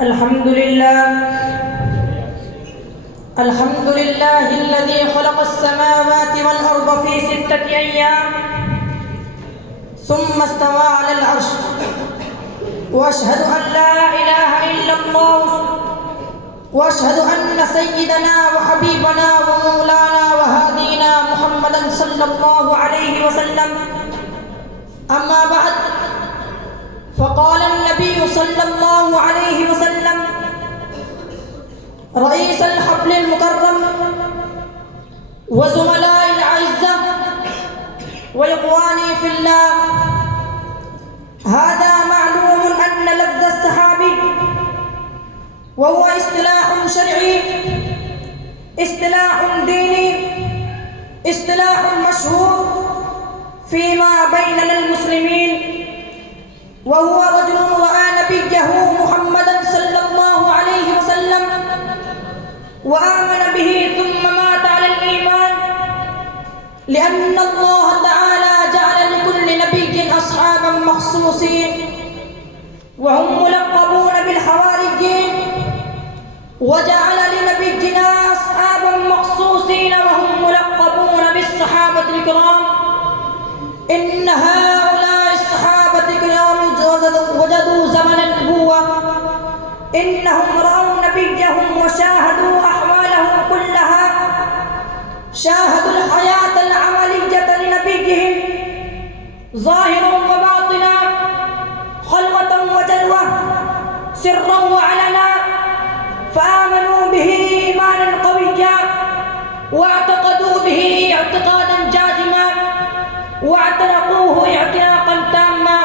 الحمد لله الذي خلق السماوات والأرض في 6 أيام ثم استوى على العرش، وأشهد أن لا إله إلا الله، وأشهد أن سيدنا وحبيبنا ومولانا وهادينا محمدا صلى الله عليه وسلم. أما بعد، فقال النبي صلى الله عليه وسلم: رئيس الحفل المكرم وزملاء الأعزة وإخواني في الله، هذا معلوم أن لفظ الصحابي وهو اصطلاح شرعي، اصطلاح ديني، اصطلاح مشهور فيما بيننا المسلمين، وهو رجل رأى نبيه محمدا صلى الله عليه وسلم وآمن به ثم مات على الإيمان، لأن الله تعالى جعل لكل نبي أصحابا مخصوصين وهم ملقبون بالحواريين، وجعل لنبينا أصحابا مخصوصين وهم ملقبون بالصحابة الكرام. إن هؤلاء الصحابة الكرام وجدوا زمن النبوة، إنهم رأوا نبيهم وشاهدوا أحواله كلها، شاهدوا الحياة العملية لنبيهم ظاهرا وباطنا، خلوة وجلوة، سرا وعلنا، فآمنوا به إيمانا قويا، واعتقدوا به اعتقادا جازما، واعتنقوه اعتناقا تاما.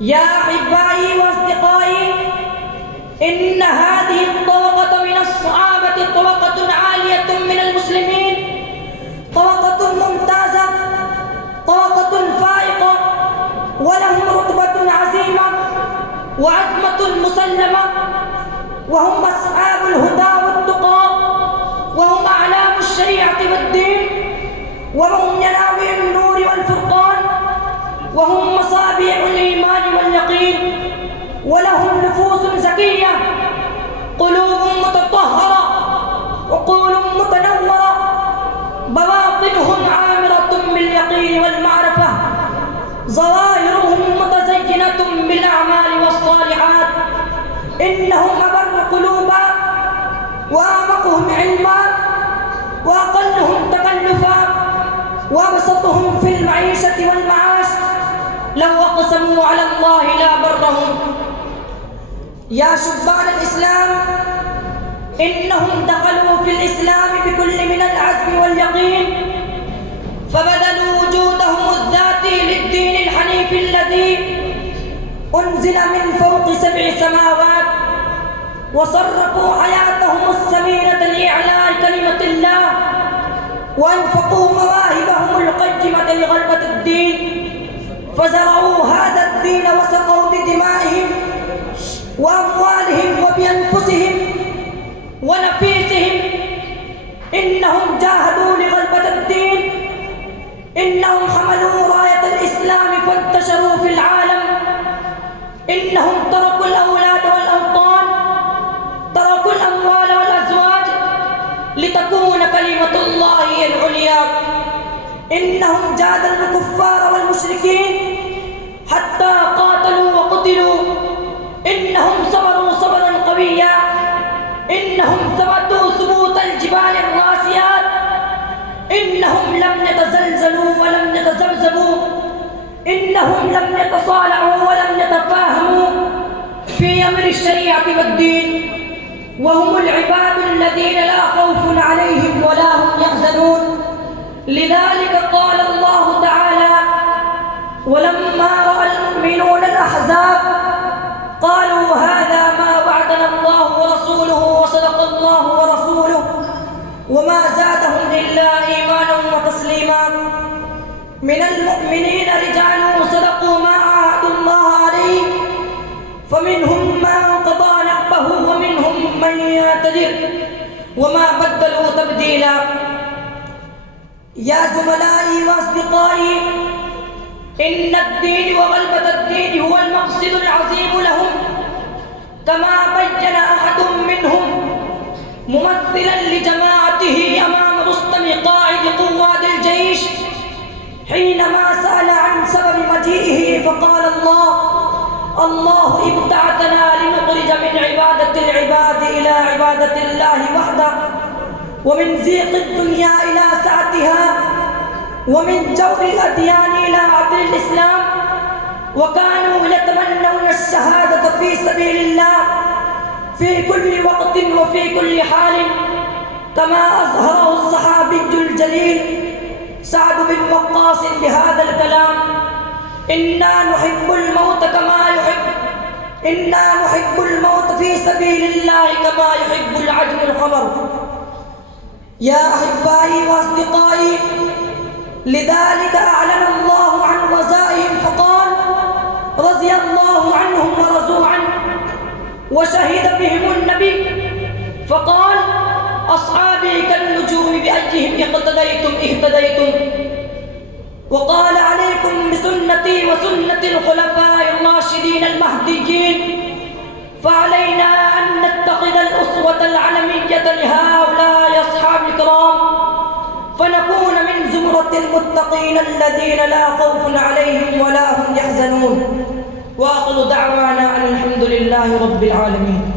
يا أحبائي وأصدقائي، إن هذه الطبقة من الصحابة طبقة عالية من المسلمين، طبقة ممتازة، طبقة فائقة، ولهم رتبة عظيمة وعزمة مسلمة، وهم أصحاب الهدى والتقى، وهم أعلام الشريعة والدين، وهم ينابيع النور والفرقان، وهم مصابيح الإيمان واليقين، ولهم نفوس زكية، قلوب متطهرة، عقول متنورة، بواطنهم عامرة باليقين والمعرفة، ظواهرهم متزينة بالأعمال والصالحات. إنهم أبر قلوبا، وأعمقهم علما، وأقلهم تكلفا، وأبسطهم في المعيشة والمعاش. لو أقسموا على الله لا برهم. يا شبان الإسلام، إنهم دخلوا في الإسلام بكل من العزم واليقين، فبذلوا وجودهم الذاتي للدين الحنيف الذي أنزل من فوق 7 سماوات، وصرفوا حياتهم الثمينة لإعلاء كلمة الله، وأنفقوا مواهبهم القيمة لغلبة الدين، فزرعوا هذا الدين وسقوا بدمائهم وأموالهم وبأنفسهم ونفيسهم. إنهم جاهدوا لغلبة الدين، إنهم حملوا راية الإسلام فانتشروا في العالم، إنهم تركوا الأولاد والأوطان، تركوا الأموال والأزواج لتكون كلمة الله هي العليا. إنهم جادلوا الكفار والمشركين حتى قاتلوا وقتلوا. إنهم صبروا صبرا قويا، إنهم ثبتوا ثبوت الجبال الراسيات، إنهم لم يتزلزلوا ولم يتذبذبوا، إنهم لم يتصالحوا ولم يتفاهموا في أمر الشريعة والدين، وهم العباد الذين لا خوف عليهم ولا هم يحزنون. لذلك قال الله تعالى: ولما رأى المؤمنون الأحزاب قالوا هذا ما وعدنا الله ورسوله وصدق الله ورسوله، وما زادهم إلا إيمانا وتسليما. من المؤمنين رجال صدقوا ما عاهدوا الله عليه، فمنهم من قضى نحبه ومنهم من يعتذر، وما بدلوا تبديلا. يا زملائي وأصدقائي، إن الدين وغلبة الدين هو المقصد العظيم لهم، كما بين أحد منهم ممثلا لجماعته أمام رستم قائد قوات الجيش حينما سأل عن سبب مجيئه فقال الله ابتعثنا لنخرج من عبادة العباد إلى عبادة الله وحده، ومن ضيق الدنيا إلى سعتها، ومن جور الأديان إلى عدل الإسلام، وكانوا يتمنون الشهادة في سبيل الله في كل وقت وفي كل حال، كما أظهره الصحابي الجليل سعد بن وقاص بهذا الكلام: إنا نحب الموت في سبيل الله كما يحب العجل الخمر. يا أحبائي وأصدقائي، لذلك أعلن الله عن غزائهم فقال: رضي الله عنهم ورضوا عنه، وشهد بهم النبي فقال: أصحابي كالنجوم بأيهم اقتديتم اهتديتم. وقال: عليكم بسنتي وسنة الخلفاء الراشدين المهديين، فعلينا أن نتخذ الأسوة العلمية لهؤلاء أصحاب الكرام، فنكون من زمرة المتقين الذين لا خوف عليهم ولا هم يحزنون. وآخر دعوانا أن الحمد لله رب العالمين.